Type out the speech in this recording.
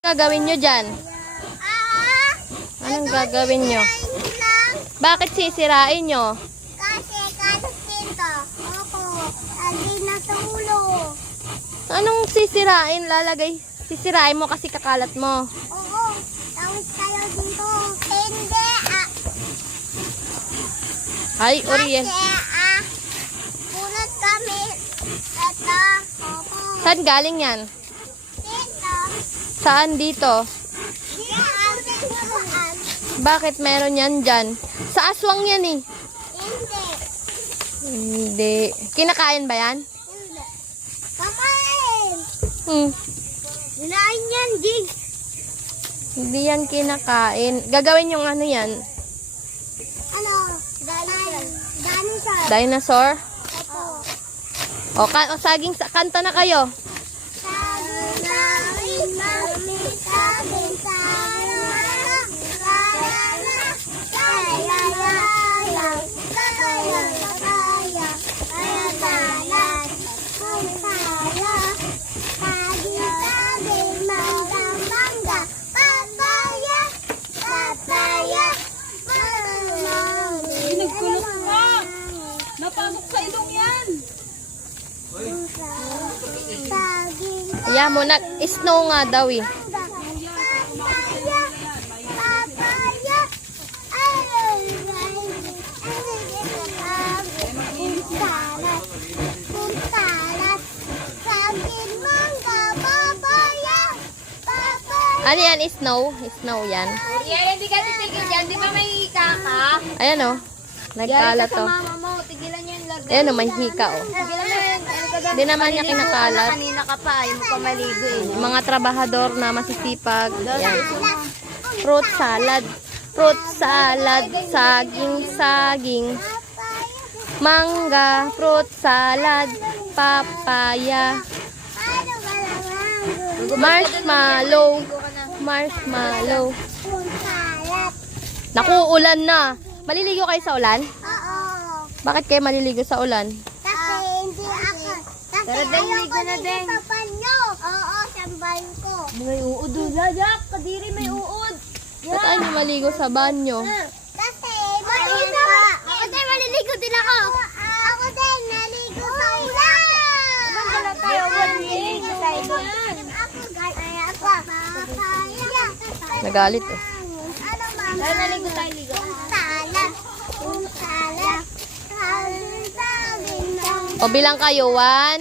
Gagawin nyo dyan? Anong gagawin nyo? Bakit sisirain nyo? Kasi kalat dito. Ako, hindi natulog. Anong sisirain? Sisirain mo kasi kakalat mo. Oo, tawid kayo dito. Hindi, Ay, Oriel. Kasi, pulat kami. Ito, opo. Saan galing yan? Dito. Saan dito? Dito ang tingnan. Bakit meron yan dyan? Sa aswang yan eh. Hindi. Hindi. Kinakain ba yan? Hindi. Kamain. Dinain yan, Jig. Hindi yan kinakain. Gagawin yung ano yan? Ano? Dinosaur. Dinosaur? Opo. O, saging, kanta na kayo. Napasok sa ilong yan. Kaya mo, snow nga daw eh. Ano yan? Snow? Snow yan. Yeah, hindi ka titigil dyan. Di ba may hika ka? Ayan o. Nagkalat Sa o. mama mo, tigilan niyo yung lagay. Ayan o, may hika o. Tigilan mo yun. Ano ka dyan? Hindi naman niya kinakalat. Kanina ka pa, ayaw mo pa maligo eh. Mga trabahador na masisipag. Yan. Fruit salad. Fruit salad. Saging. Mangga. Fruit salad. Papaya. Marshmallow. Marshmallow. Naku, ulan na. Maliligo kayo sa ulan? Oo. Bakit kayo maliligo sa ulan? Kasi hindi ako. Kasi Pero din, ayaw ligo ko na din din. sa panyo. Oo, sa ko. May uod doon. Layak, kadiri may uod. Ba't ayaw niyo maligo sa banyo? Kasi maligo. Ako din maliligo din ako. Ako din naligo sa ulan. Wala tayo, maliligo sa ilong. Ako gaya pa. Papaya. Nagalit eh. Ano mama? Dahil naligo tayo, ligo. Salad. Salad. Salad. O bilang kayo, 1,